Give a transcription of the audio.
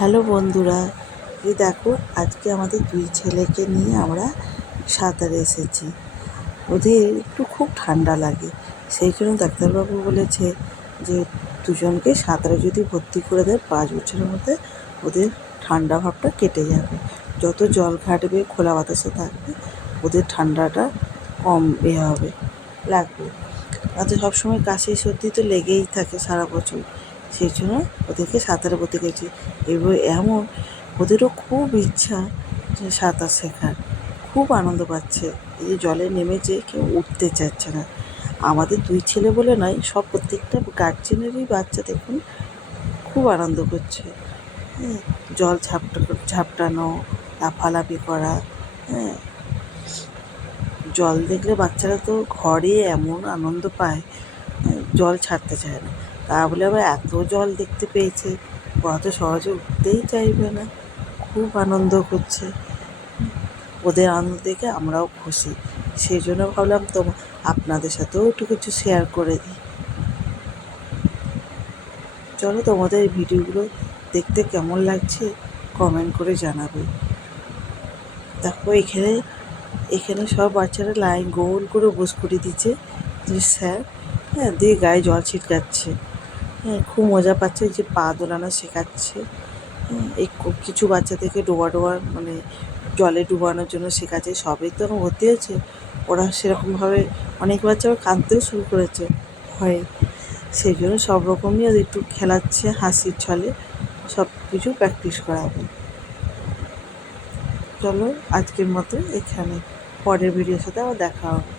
Hello বন্ধুরা, এই দেখো আজকে আমাদের দুই ছেলেকে নিয়ে আমরা সাঁতারে এসেছি। ওদের একটু খুব ঠান্ডা লাগে, সেই জন্য ডাক্তারবাবু বলেছে যে দুজনকে সাঁতারে যদি ভর্তি করে দেয় 5 বছরের মধ্যে ওদের ঠান্ডা ভাবটা কেটে যাবে। যত জল ঘাটবে, খোলা বাতাসে থাকবে, ওদের ঠান্ডাটা কম হবে লাগবে। আর সবসময় কাশি সর্দি তো লেগেই থাকে সারা বছর, সেই জন্য ওদেরকে সাঁতারে ভর্তি করেছি। এবার এমন ওদেরও খুব ইচ্ছা যে সাঁতার শেখার, খুব আনন্দ পাচ্ছে। এই যে জলে নেমেছে, কেউ উঠতে চাচ্ছে না। আমাদের দুই ছেলে বলে নয়, সব প্রত্যেকটা গার্জেনেরই বাচ্চা দেখুন খুব আনন্দ করছে। হ্যাঁ, জল ঝাপটানো, লাফালাফি করা। হ্যাঁ, জল দেখলে বাচ্চারা তো ঘরে এমন আনন্দ পায়, জল ছাড়তে চায় না। তা বলে আবার এত জল দেখতে পেয়েছে, অত সহজে উঠতেই চাইবে না। খুব আনন্দ করছে। ওদের আনন্দ দেখে আমরাও খুশি, সেই জন্য ভাবলাম আপনাদের সাথেও একটু কিছু শেয়ার করে দিই। চলো, তোমাদের এই ভিডিওগুলো দেখতে কেমন লাগছে কমেন্ট করে জানাবে। দেখো এখানে এখানে সব বাচ্চারা লাইন গোল করে বস করে দিচ্ছে যে স্যার, হ্যাঁ, দিয়ে গায়ে জল ছিটকাচ্ছে। হ্যাঁ, খুব মজা পাচ্ছে, যে পা দোলানো শেখাচ্ছে। হ্যাঁ, এই কিছু বাচ্চাদেরকে মানে জলে ডুবানোর জন্য শেখাচ্ছে। সবই তো এখন ভর্তি হয়েছে, ওরা সেরকমভাবে অনেক বাচ্চা আবার কাঁদতেও শুরু করেছে ভয়ে। সেই জন্য সব রকমই ওদের একটু খেলাচ্ছে, হাসির ছলে সব কিছু প্র্যাকটিস করাবে। চলো আজকের মতো এখানে, পরের ভিডিওর সাথে আবার দেখা হবে।